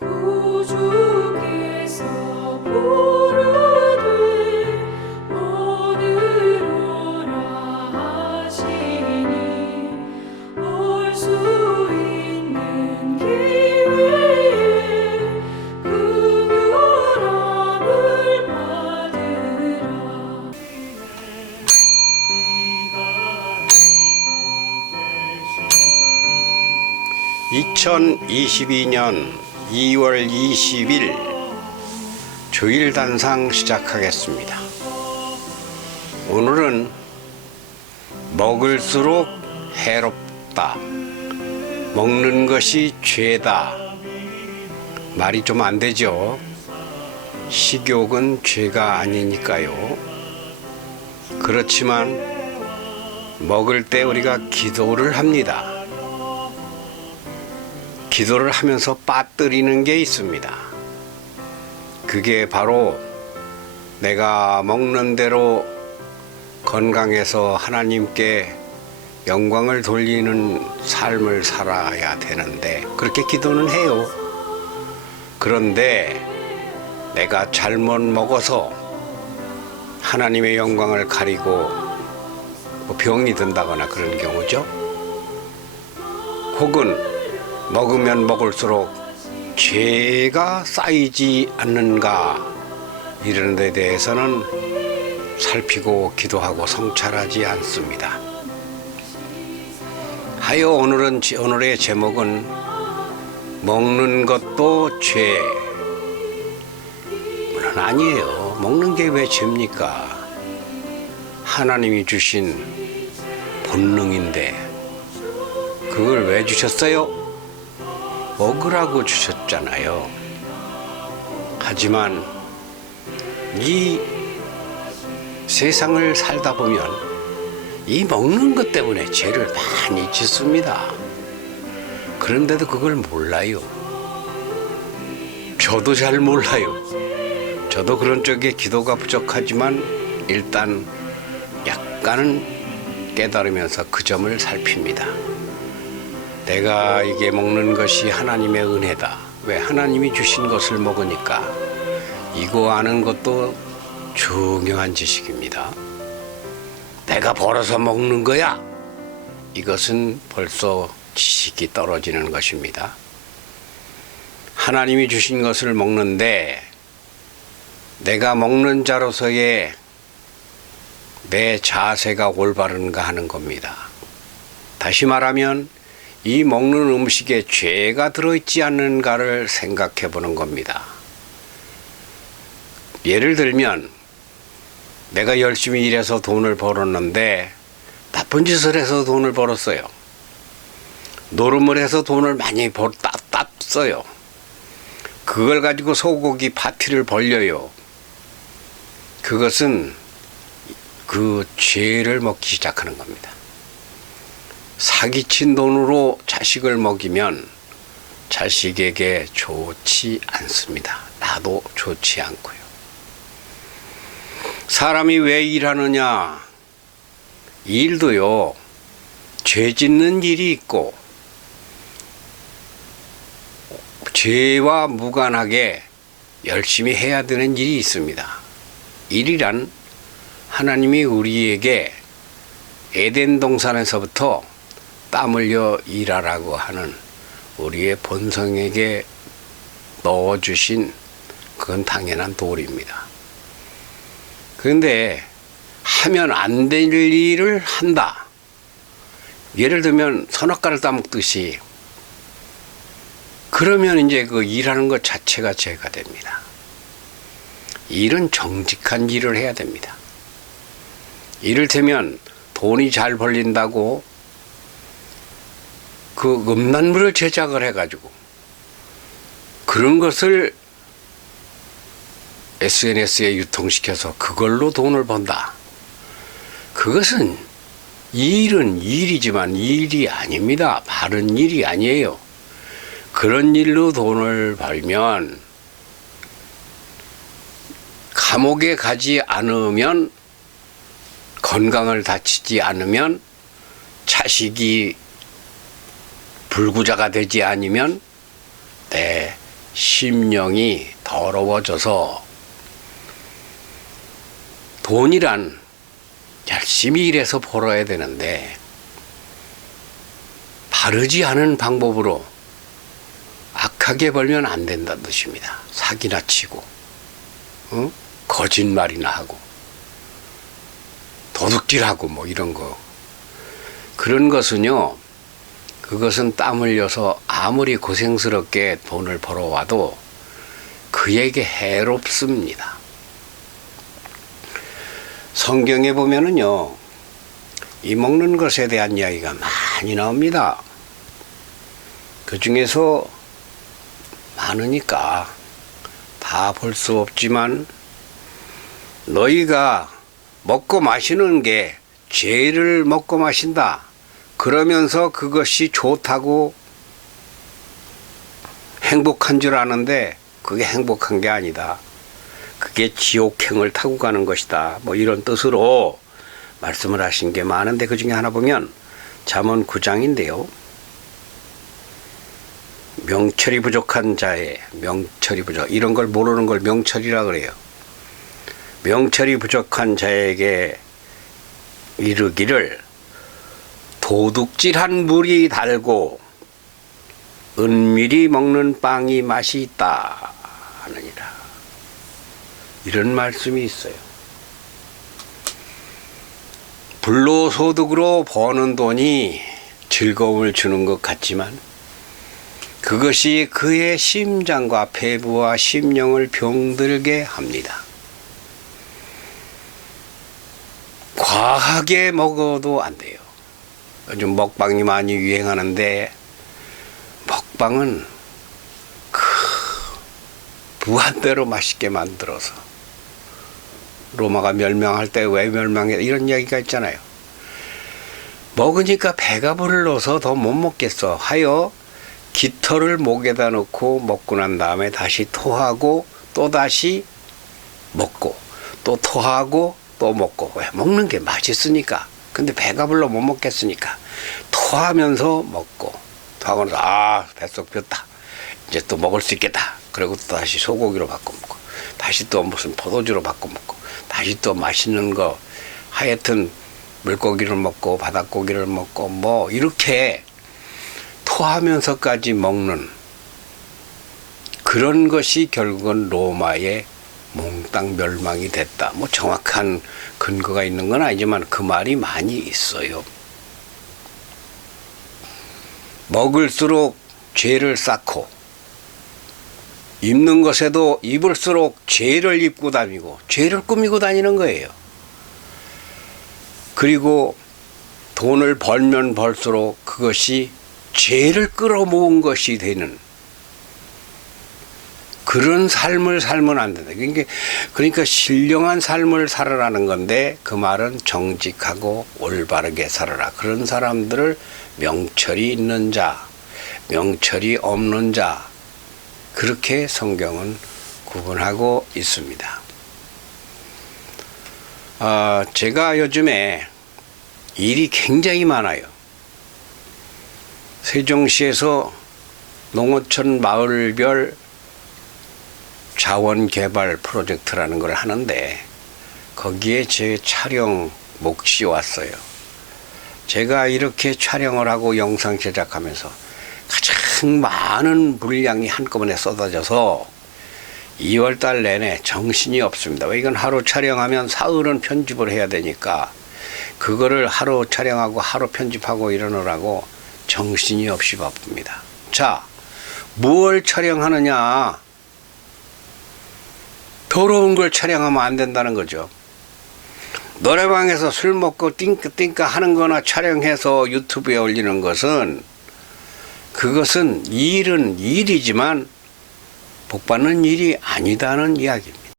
구주께서 부르되 오늘 오라 하시니 올 수 있는 기회에 긍휼함을 받으라. 2022년 2월 20일 주일단상 시작하겠습니다. 오늘은 먹을수록 해롭다, 먹는 것이 죄다. 말이 좀 안 되죠. 식욕은 죄가 아니니까요. 그렇지만 먹을 때 우리가 기도를 합니다. 기도를 하면서 빠뜨리는 게 있습니다. 그게 바로 내가 먹는 대로 건강해서 하나님께 영광을 돌리는 삶을 살아야 되는데 그렇게 기도는 해요. 그런데 내가 잘못 먹어서 하나님의 영광을 가리고 병이 든다거나 그런 경우죠. 혹은 먹으면 먹을수록 죄가 쌓이지 않는가, 이런 데 대해서는 살피고 기도하고 성찰하지 않습니다. 하여 오늘의 제목은 먹는 것도 죄. 물론 아니에요. 먹는 게 왜 죄입니까? 하나님이 주신 본능인데 그걸 왜 주셨어요? 먹으라고 주셨잖아요. 하지만 이 세상을 살다 보면 이 먹는 것 때문에 죄를 많이 짓습니다. 그런데도 그걸 몰라요. 저도 잘 몰라요. 저도 그런 쪽에 기도가 부족하지만 일단 약간은 깨달으면서 그 점을 살핍니다. 내가 이게 먹는 것이 하나님의 은혜다. 왜? 하나님이 주신 것을 먹으니까. 이거 아는 것도 중요한 지식입니다. 내가 벌어서 먹는 거야. 이것은 벌써 지식이 떨어지는 것입니다. 하나님이 주신 것을 먹는데 내가 먹는 자로서의 내 자세가 올바른가 하는 겁니다. 다시 말하면 이 먹는 음식에 죄가 들어있지 않는가를 생각해 보는 겁니다. 예를 들면 내가 열심히 일해서 돈을 벌었는데 나쁜 짓을 해서 돈을 벌었어요. 노름을 해서 돈을 많이 땄어요. 그걸 가지고 소고기 파티를 벌려요. 그것은 그 죄를 먹기 시작하는 겁니다. 사기친 돈으로 자식을 먹이면 자식에게 좋지 않습니다. 나도 좋지 않고요. 사람이 왜 일하느냐? 일도요, 죄 짓는 일이 있고 죄와 무관하게 열심히 해야 되는 일이 있습니다. 일이란 하나님이 우리에게 에덴 동산에서부터 땀 흘려 일하라고 하는 우리의 본성에게 넣어주신 그건 당연한 도리입니다. 그런데 하면 안 될 일을 한다. 예를 들면 선악과를 따먹듯이, 그러면 이제 그 일하는 것 자체가 죄가 됩니다. 일은 정직한 일을 해야 됩니다. 이를테면 돈이 잘 벌린다고 그 음란물을 제작을 해가지고 그런 것을 SNS에 유통시켜서 그걸로 돈을 번다. 그것은 일은 일이지만 일이 아닙니다. 바른 일이 아니에요. 그런 일로 돈을 벌면 감옥에 가지 않으면, 건강을 다치지 않으면, 자식이 불구자가 되지 않으면 내 심령이 더러워져서 돈이란 열심히 일해서 벌어야 되는데 바르지 않은 방법으로 악하게 벌면 안 된다는 뜻입니다. 사기나 치고 거짓말이나 하고 도둑질하고 뭐 이런 거. 그런 것은요, 그것은 땀 흘려서 아무리 고생스럽게 돈을 벌어와도 그에게 해롭습니다. 성경에 보면은요, 이 먹는 것에 대한 이야기가 많이 나옵니다. 그 중에서 많으니까 다 볼 수 없지만, 너희가 먹고 마시는 게 죄를 먹고 마신다. 그러면서 그것이 좋다고 행복한 줄 아는데 그게 행복한 게 아니다. 그게 지옥행을 타고 가는 것이다. 뭐 이런 뜻으로 말씀을 하신 게 많은데, 그 중에 하나 보면 잠언 9장인데요. 명철이 부족한 자의, 명철이 부족, 이런 걸 모르는 걸 명철이라 그래요. 명철이 부족한 자에게 이르기를 도둑질한 물이 달고 은밀히 먹는 빵이 맛이 있다 하느니라. 이런 말씀이 있어요. 불로소득으로 버는 돈이 즐거움을 주는 것 같지만 그것이 그의 심장과 폐부와 심령을 병들게 합니다. 과하게 먹어도 안 돼요. 요즘 먹방이 많이 유행하는데 먹방은 무한대로 맛있게 만들어서, 로마가 멸망할 때 왜 멸망해, 이런 이야기가 있잖아요. 먹으니까 배가 불러서 더 못 먹겠어 하여 깃털을 목에다 넣고 먹고 난 다음에 다시 토하고 또 다시 먹고 또 토하고 또 먹고. 왜? 먹는 게 맛있으니까. 근데 배가 불러 못 먹겠으니까 토하면서 먹고, 토하고 나서 뱃속 폈다, 이제 또 먹을 수 있겠다. 그리고 또 다시 소고기로 바꿔 먹고, 다시 또 무슨 포도주로 바꿔 먹고, 다시 또 맛있는 거, 하여튼 물고기를 먹고 바닷고기를 먹고 뭐 이렇게 토하면서까지 먹는 그런 것이 결국은 로마의 몽땅 멸망이 됐다. 뭐 정확한 근거가 있는 건 아니지만 그 말이 많이 있어요. 먹을수록 죄를 쌓고, 입는 것에도 입을수록 죄를 입고 다니고 죄를 꾸미고 다니는 거예요. 그리고 돈을 벌면 벌수록 그것이 죄를 끌어모은 것이 되는 그런 삶을 살면 안 된다. 그러니까 신령한 삶을 살아라는 건데, 그 말은 정직하고 올바르게 살아라. 그런 사람들을 명철이 있는 자, 명철이 없는 자, 그렇게 성경은 구분하고 있습니다. 제가 요즘에 일이 굉장히 많아요. 세종시에서 농어촌 마을별 자원개발 프로젝트라는 걸 하는데 거기에 제 촬영 몫이 왔어요. 제가 이렇게 촬영을 하고 영상 제작하면서 가장 많은 분량이 한꺼번에 쏟아져서 2월달 내내 정신이 없습니다. 왜? 이건 하루 촬영하면 사흘은 편집을 해야 되니까 그거를 하루 촬영하고 하루 편집하고 이러느라고 정신이 없이 바쁩니다. 자, 뭘 촬영하느냐? 더러운 걸 촬영하면 안 된다는 거죠. 노래방에서 술 먹고 띵까띵까 하는 거나 촬영해서 유튜브에 올리는 것은, 그것은 일은 일이지만 복받는 일이 아니다는 이야기입니다.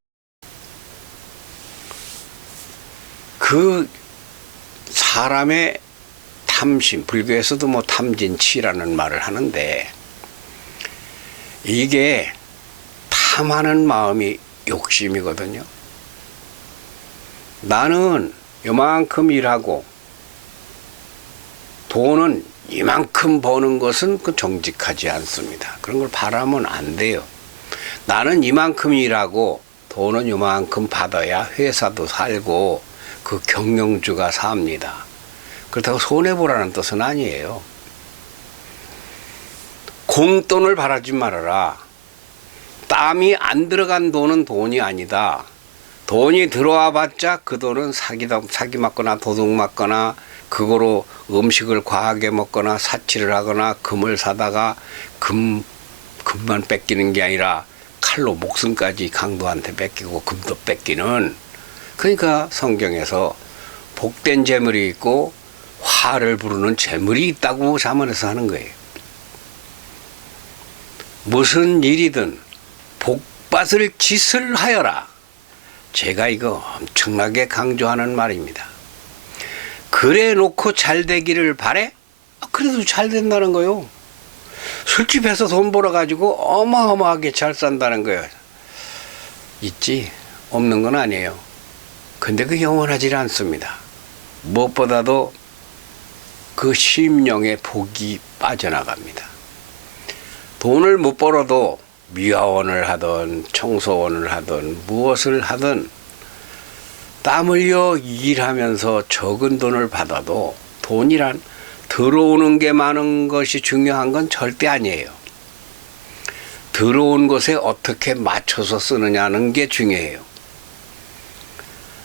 그 사람의 탐심, 불교에서도 뭐 탐진치라는 말을 하는데, 이게 탐하는 마음이 욕심이거든요. 나는 요만큼 일하고 돈은 이만큼 버는 것은 그 정직하지 않습니다. 그런 걸 바라면 안 돼요. 나는 이만큼 일하고 돈은 이만큼 받아야 회사도 살고 그 경영주가 삽니다. 그렇다고 손해보라는 뜻은 아니에요. 공돈을 바라지 말아라. 땀이 안 들어간 돈은 돈이 아니다. 돈이 들어와 봤자 그 돈은 사기 맞거나 도둑 맞거나 그거로 음식을 과하게 먹거나 사치를 하거나 금을 사다가 금만 뺏기는 게 아니라 칼로 목숨까지 강도한테 뺏기고 금도 뺏기는, 그러니까 성경에서 복된 재물이 있고 화를 부르는 재물이 있다고 자문해서 하는 거예요. 무슨 일이든 복받을 짓을 하여라. 제가 이거 엄청나게 강조하는 말입니다. 그래 놓고 잘 되기를 바래? 그래도 잘 된다는 거요. 술집에서 돈 벌어가지고 어마어마하게 잘 산다는 거예요. 있지, 없는 건 아니에요. 근데 그 영원하지 않습니다. 무엇보다도 그 심령의 복이 빠져나갑니다. 돈을 못 벌어도 미화원을 하든 청소원을 하든 무엇을 하든 땀 흘려 일하면서 적은 돈을 받아도 돈이란 들어오는 게 많은 것이 중요한 건 절대 아니에요. 들어온 것에 어떻게 맞춰서 쓰느냐는 게 중요해요.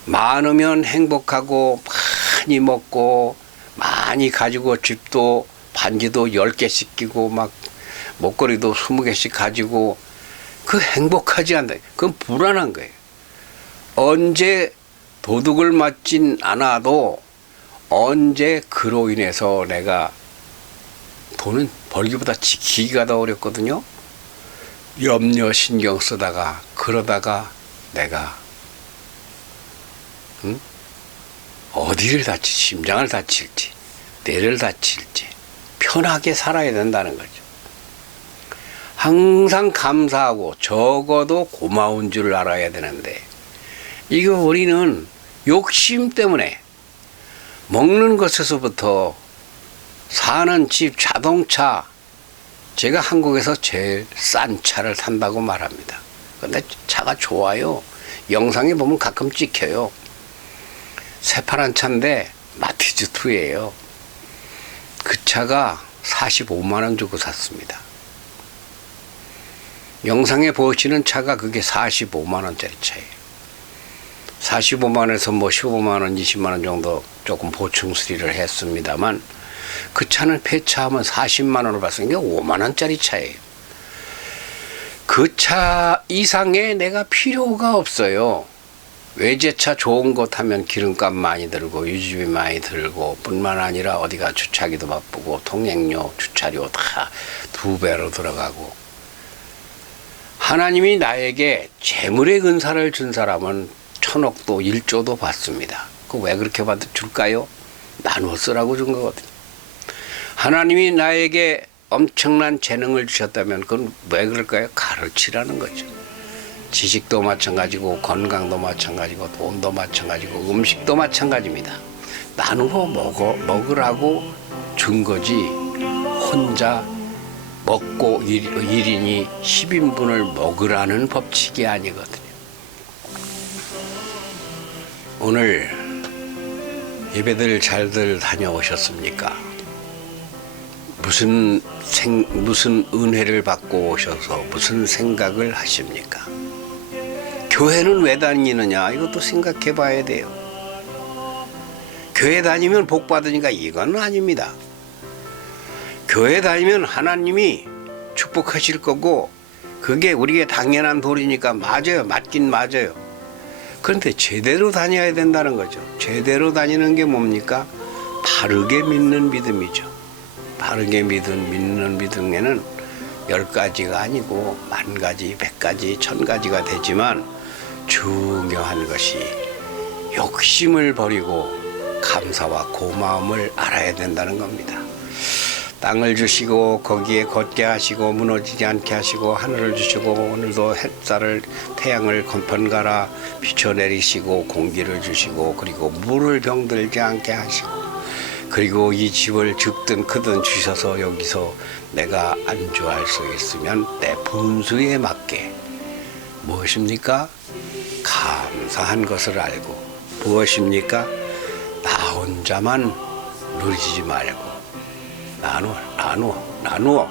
많으면 행복하고 많이 먹고 많이 가지고 집도 반지도 10개씩 끼고 막 목걸이도 20개씩 가지고 그 행복하지 않다. 그건 불안한 거예요. 언제 도둑을 맞진 않아도 언제 그로 인해서 내가 돈은 벌기보다 지키기가 더 어렵거든요. 염려 신경 쓰다가 그러다가 내가 어디를 다칠지, 심장을 다칠지 뇌를 다칠지 편하게 살아야 된다는 거죠. 항상 감사하고 적어도 고마운 줄 알아야 되는데 이거 우리는 욕심 때문에 먹는 것에서부터 사는 집, 자동차, 제가 한국에서 제일 싼 차를 산다고 말합니다. 근데 차가 좋아요. 영상에 보면 가끔 찍혀요. 새파란 차인데 마티즈2예요. 그 차가 45만 원 주고 샀습니다. 영상에 보시는 차가 그게 45만 원짜리 차예요. 45만 원에서 뭐 15만 원, 20만 원 정도 조금 보충 수리를 했습니다만 그 차는 폐차하면 40만 원을 받으니까 5만 원짜리 차예요. 그 차 이상의 내가 필요가 없어요. 외제차 좋은 거 타면 기름값 많이 들고 유지비 많이 들고 뿐만 아니라 어디가 주차하기도 바쁘고 통행료, 주차료 다 2배로 들어가고. 하나님이 나에게 재물의 은사를 준 사람은 1000억도 1조도 받습니다. 그 왜 그렇게 줄까요? 나누어 쓰라고 준 거거든요. 하나님이 나에게 엄청난 재능을 주셨다면 그건 왜 그럴까요? 가르치라는 거죠. 지식도 마찬가지고 건강도 마찬가지고 돈도 마찬가지고 음식도 마찬가지입니다. 나누어 먹으라고 준 거지 혼자 먹고 1인이 10인분을 먹으라는 법칙이 아니거든요. 오늘 예배들 잘들 다녀오셨습니까? 무슨 은혜를 받고 오셔서 무슨 생각을 하십니까? 교회는 왜 다니느냐? 이것도 생각해 봐야 돼요. 교회 다니면 복 받으니까 이건 아닙니다. 교회 다니면 하나님이 축복하실 거고 그게 우리에게 당연한 도리니까 맞아요. 맞긴 맞아요. 그런데 제대로 다녀야 된다는 거죠. 제대로 다니는 게 뭡니까? 바르게 믿는 믿음이죠. 바르게 믿는 믿음에는 10가지가 아니고 10,000가지, 100가지, 1000가지가 되지만 중요한 것이 욕심을 버리고 감사와 고마움을 알아야 된다는 겁니다. 땅을 주시고 거기에 걷게 하시고 무너지지 않게 하시고 하늘을 주시고 오늘도 햇살을 태양을 건편가라 비춰내리시고 공기를 주시고 그리고 물을 병들지 않게 하시고 그리고 이 집을 죽든 크든 주셔서 여기서 내가 안주할 수 있으면 내 분수에 맞게 무엇입니까? 감사한 것을 알고. 무엇입니까? 나 혼자만 누리지 말고 나누어.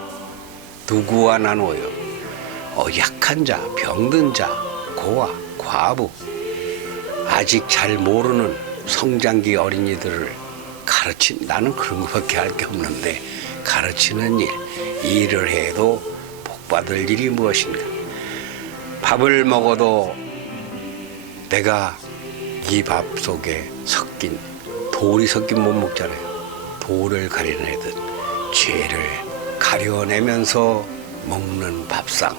누구와 나누어요? 약한 자, 병든 자, 고아, 과부, 아직 잘 모르는 성장기 어린이들을 나는 그런 것밖에 할 게 없는데 가르치는 일을 해도 복받을 일이 무엇인가? 밥을 먹어도 내가 이 밥 속에 돌이 섞인 못 먹잖아요. 돌을 가려내듯 죄를 가려내면서 먹는 밥상,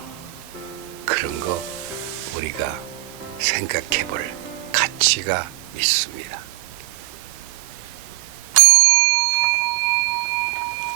그런 거 우리가 생각해 볼 가치가 있습니다.